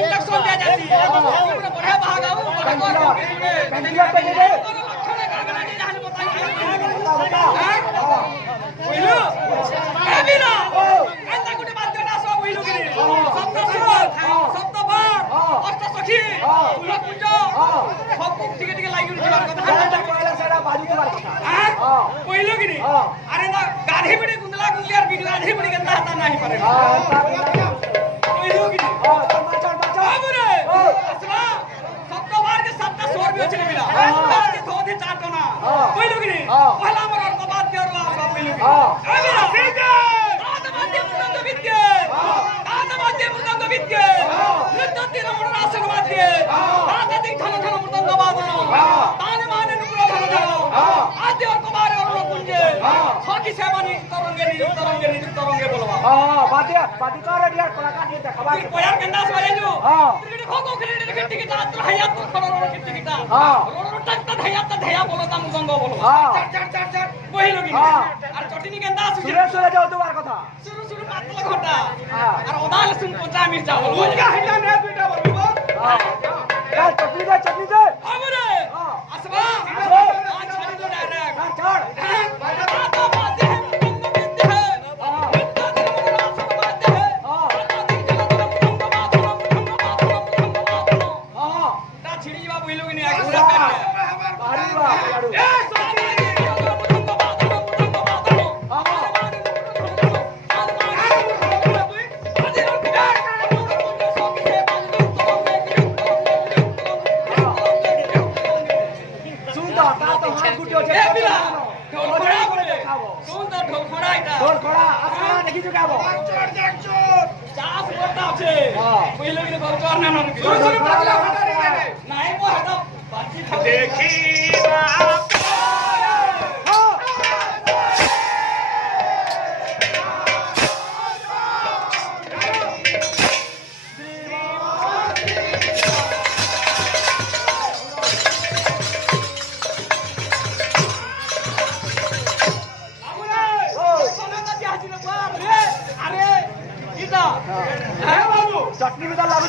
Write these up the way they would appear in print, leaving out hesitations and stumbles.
injection दिया जाती है पूरा बढ़िया भागाऊ कंडिया पे दे दे बुझलु ए बिना एंता गुटे बात ना सब बुझलु कि सप्त सुर सप्त बार अष्ट सखी फूल कुंज सब ठीक ठीक लागि जिबार कथा पहला सेरा बाजी के बार कथा हां बुझलु कि अरे ना गाधी बिडी गुंदला गुंदलियार बिडी गाधी बिडी गंदा हता नाही पारे बुझलु कि चल बाबूरे असला सप्त बार के सप्त सुर भी अछि बिना के धोधी चाटना बुझलु कि पहला हमर और बात के और सब बुझलु कि बिना सीते दादमाते मुंडंग विद्ये दादमाते मुंडंग विद्ये नृत्य तिरमण रासन वाद्ये दादति धन धन मुंडंग वादन ताने माने नुपुर धन धन आद्य और कुमार और कुंजे सखी सेवनी तरंगे बोलवा बाती कर दिया कलाकार ये देखबा फिर कोयार गंदा से बजे जो क्रिकेट खो खो खेले क्रिकेट की तात हैया तो खरो क्रिकेट की तात रोड टक टक हैया तो धैया बोलो ता मुंगंग बोलो चट वही लोगी और चटनी गंदा से सुरे जाओ दोबार कथा शुरू पातला घोटा और ओदाल सुन पोचा मिर्चा बोलो क्या हैया ने बेटा बोलबो यार चटनी दे हमरे असबा आज छड़ी दो डायरेक्ट छोड़ तो बात है चटनी भी लागू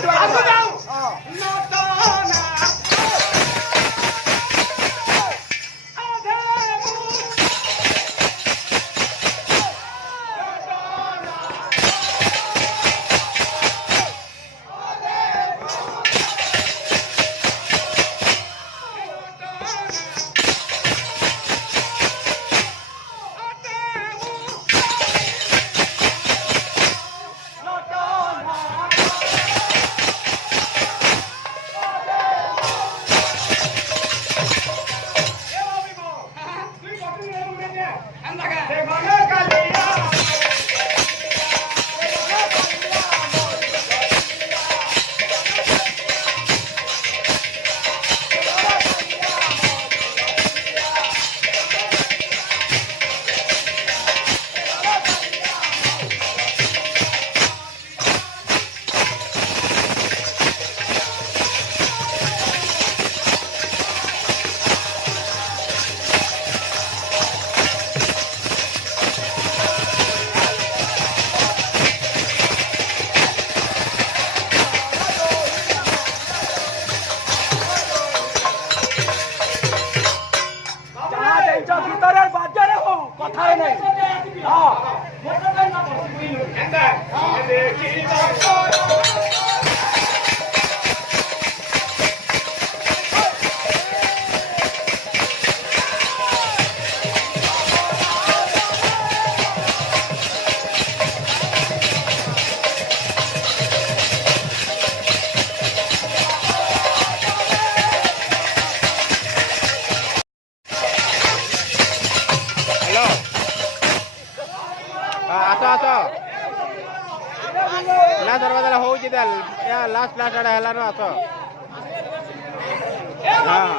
ना दरवाजा हो लास्ट आड़े है आस हाँ